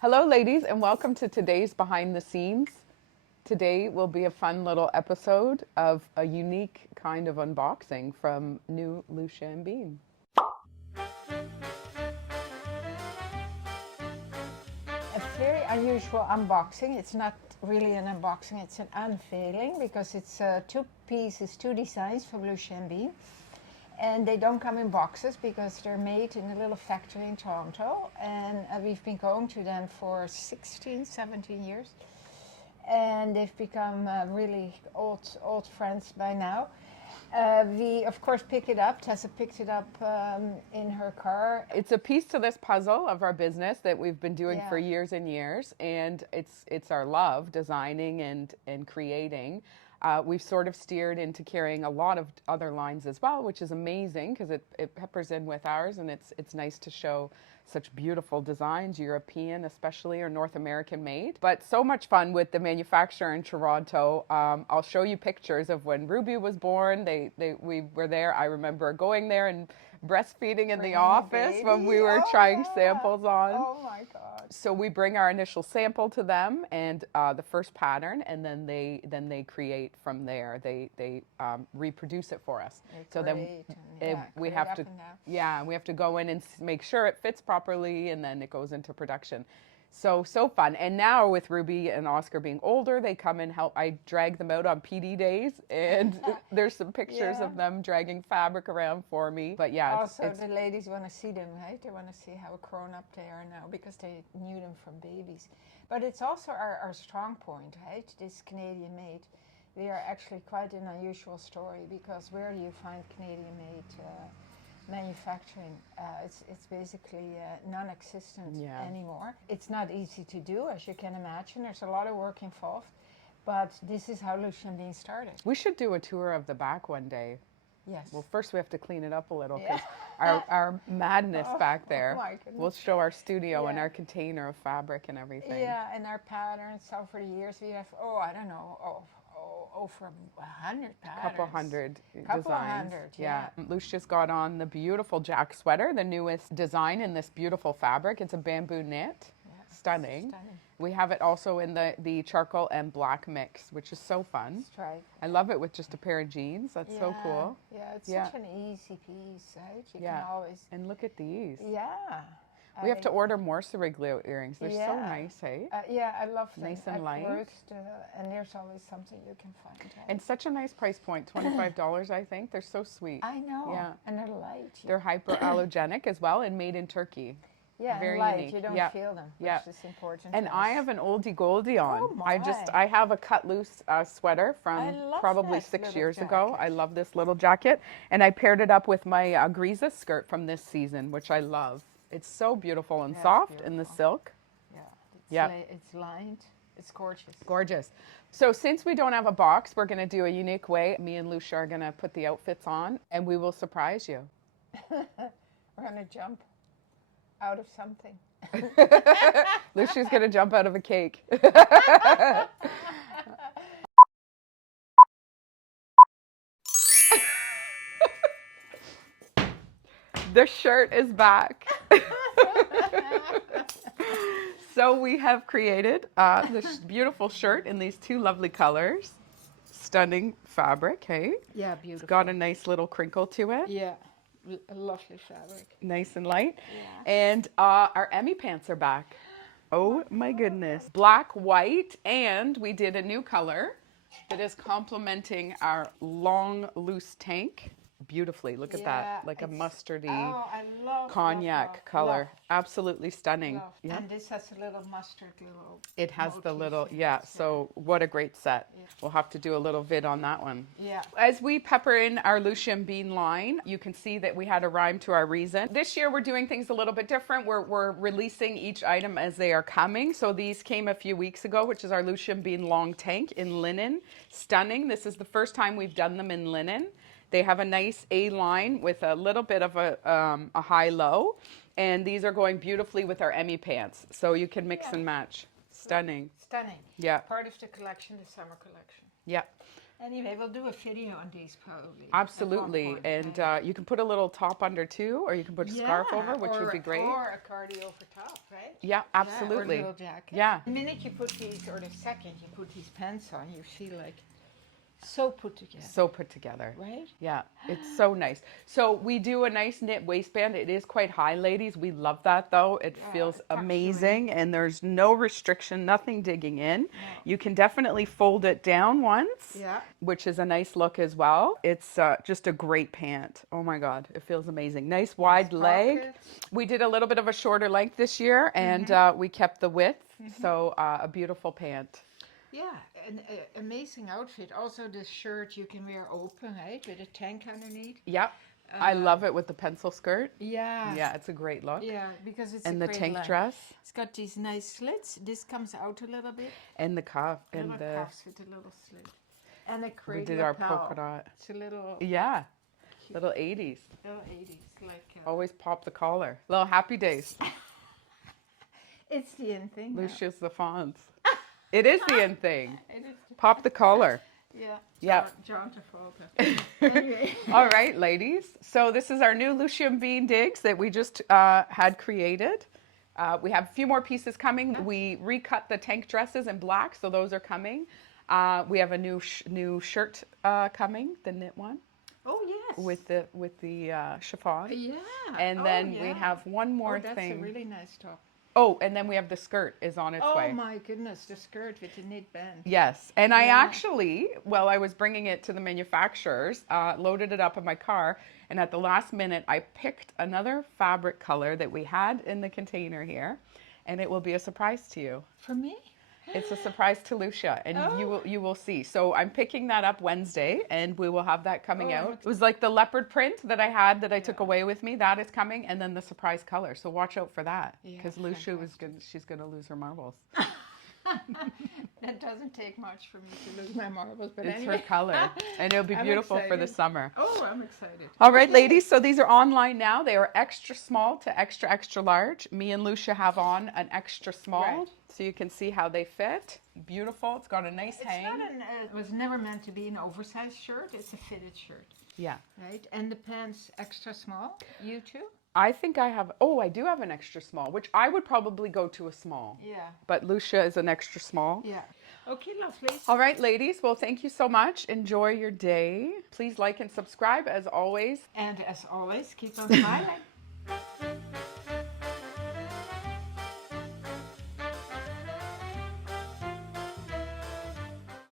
Hello, ladies, and welcome to today's Behind the Scenes. Today will be a fun little episode of a unique kind of unboxing from new Lousje and Bean. A very unusual unboxing. It's not really an unboxing, it's an unveiling because it's two pieces, two designs from Lousje and Bean. And they don't come in boxes because they're made in a little factory in Toronto. And we've been going to them for 16, 17 years. And they've become really old friends by now. We, of course, pick it up. Tessa picked it up in her car. It's a piece to this puzzle of our business that we've been doing for Yeah. years and years, and it's our love, designing and creating. We've sort of steered into carrying a lot of other lines as well, which is amazing because it peppers in with ours, and it's nice to show such beautiful designs, European especially, or North American made. But so much fun with the manufacturer in Toronto. I'll show you pictures of when Ruby was born. We were there. I remember going there and breastfeeding in the office when we were trying samples on. Oh my God. So we bring our initial sample to them and the first pattern, and then they create from there. They reproduce it for us. So then we have to go in and make sure it fits properly, and then it goes into production. So fun. And now with Ruby and Oscar being older, they come and help. I drag them out on PD days, and there's some pictures of them dragging fabric around for me. But yeah, the ladies want to see them, right? They want to see how grown up they are now because they knew them from babies. But it's also our strong point, right? This Canadian made. We are actually quite an unusual story because where do you find Canadian made manufacturing? It's basically non-existent anymore. It's not easy to do, as you can imagine. There's a lot of work involved, but this is how Lousje and Bean started. We should do a tour of the back one day. Yes. Well, first we have to clean it up a little because our madness back there. Oh my goodness. We'll show our studio and our container of fabric and everything. Yeah, and our patterns. So for the years we have, over 100 patterns. Couple hundred Couple designs. hundred, yeah. Lousje just got on the beautiful Jack sweater, the newest design in this beautiful fabric. It's a bamboo knit. Yeah, Stunning. We have it also in the charcoal and black mix, which is so fun. Right. I love it with just a pair of jeans. That's so cool. Yeah, it's such an easy piece, right? You can always. And look at these. Yeah. We have to order more Siriglio earrings. They're so nice, hey? I love them. Nice and light. And there's always something you can find. Right? And such a nice price point, $25, I think. They're so sweet. I know. Yeah. And they're light. They're hyperallergenic as well and made in Turkey. Yeah, very light. unique. You don't feel them, which is important. And I have an oldie goldie on. Oh my. I have a cut loose sweater from probably 6 years ago. I love this little jacket. And I paired it up with my Grisa skirt from this season, which I love. It's so beautiful and soft in the silk. Yeah. It's lined. It's gorgeous. Gorgeous. So since we don't have a box, we're going to do a unique way. Me and Lousje are going to put the outfits on, and we will surprise you. We're going to jump out of something. Lousje's going to jump out of a cake. The shirt is back. So we have created this beautiful shirt in these two lovely colors. Stunning fabric, hey? Yeah, beautiful. It's got a nice little crinkle to it. Yeah, a lovely fabric. Nice and light. Yeah. And our Emmy Pants are back. Oh my goodness. Black, white, and we did a new color that is complementing our long, loose tank beautifully. Look at that, like a mustardy I love cognac color. Love. Absolutely stunning. Love. Yep. And this has a little mustard little. It has the little, so what a great set. Yeah. We'll have to do a little vid on that one. Yeah. As we pepper in our Lousje and Bean line, you can see that we had a rhyme to our reason. This year we're doing things a little bit different. We're releasing each item as they are coming. So these came a few weeks ago, which is our Lousje and Bean long tank in linen. Stunning. This is the first time we've done them in linen. They have a nice A line with a little bit of a high-low, and these are going beautifully with our Emmy Pants, so you can mix and match. Stunning. Stunning. Yeah. Part of the collection, the summer collection. Yeah. Anyway, we'll do a video on these probably. Absolutely. And you can put a little top under too, or you can put a scarf over, which would be great. Or a cardi over top, right? Yeah, absolutely. Yeah, or a little jacket. Yeah. The minute you put these, or the second you put these pants on, you feel like so put together. So put together. Right? Yeah, it's so nice. So we do a nice knit waistband. It is quite high, ladies. We love that though. It feels it tucks you amazing, and there's no restriction, nothing digging in. You can definitely fold it down once, which is a nice look as well. It's just a great pant. Oh my God, it feels amazing. Nice wide leg. We did a little bit of a shorter length this year, and we kept the width. So a beautiful pant. Yeah, an amazing outfit. Also, this shirt you can wear open, right, with a tank underneath. Yep. I love it with the pencil skirt. Yeah. Yeah, it's a great look. Yeah, because it's and a the great tank length. dress. It's got these nice slits. This comes out a little bit. And the cuff. And little the cuffs with a little slit. And a crazy we did our polka dot. It's a little... Yeah. Little 80s. Little 80s. Like... Always pop the collar. Little happy days. It's the in thing. Lucia's the fonts. It is the in thing. It is. Pop the collar. Yeah. Yeah. John Travolta. Anyway. All right, ladies. So this is our new Lousje and Bean digs that we just had created. We have a few more pieces coming. We recut the tank dresses in black, so those are coming. We have a new shirt coming, the knit one. Oh yes. With the chiffon. Yeah. And then we have one more that's thing. That's a really nice top. Oh, and then we have the skirt is on its way. Oh my goodness, the skirt with the knit band. Yes, and I actually, while I was bringing it to the manufacturers, loaded it up in my car, and at the last minute, I picked another fabric color that we had in the container here, and it will be a surprise to you. For me? It's a surprise to Lousje, and you will see. So I'm picking that up Wednesday, and we will have that coming out. It was like the leopard print that I had that I took away with me. That is coming, and then the surprise color. So watch out for that, because Lousje she's gonna lose her marbles. That doesn't take much for me to lose my marbles, but it's anyway. her color, and it'll be beautiful for the summer. Oh, I'm excited. All right, ladies, so these are online now. They are extra small to extra, extra large. Me and Lousje have on an extra small, so you can see how they fit. Beautiful. It's got a nice hang. It was never meant to be an oversized shirt. It's a fitted shirt. Yeah. Right? And the pants extra small. You too? I think I have, I do have an extra small, which I would probably go to a small. Yeah. But Lousje is an extra small. Yeah. Okay, lovely. All right, ladies. Well, thank you so much. Enjoy your day. Please like and subscribe as always. And as always, keep on smiling.